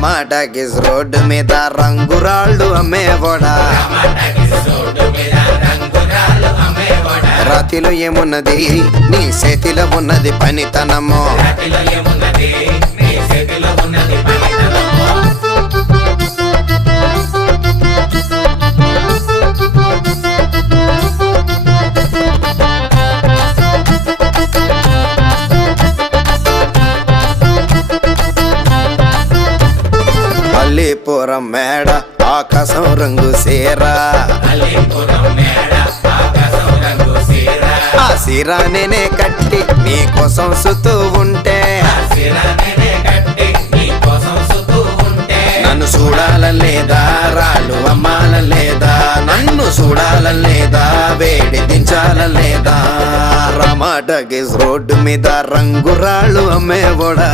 టమాటాకిస్ road మీద రంగురాళ్ళు అమ్మేవాడా రాతిలో ఏమున్నది నీ చేతిలో ఉన్నది పనితనము అల్లీపురం మేడ ఆకాశం రంగు సీరా ఆ సీరా నేనే కట్టి నీ కోసం సుతూ ఉంటే నన్ను చూడాలలేదా రాళ్ళు అమ్మాలలేదా నన్ను చూడాలలేదా వేడి దించాలలేదా టమాటాకిస్ రోడ్డు మీద రంగురాళ్ళు అమ్మేవాడా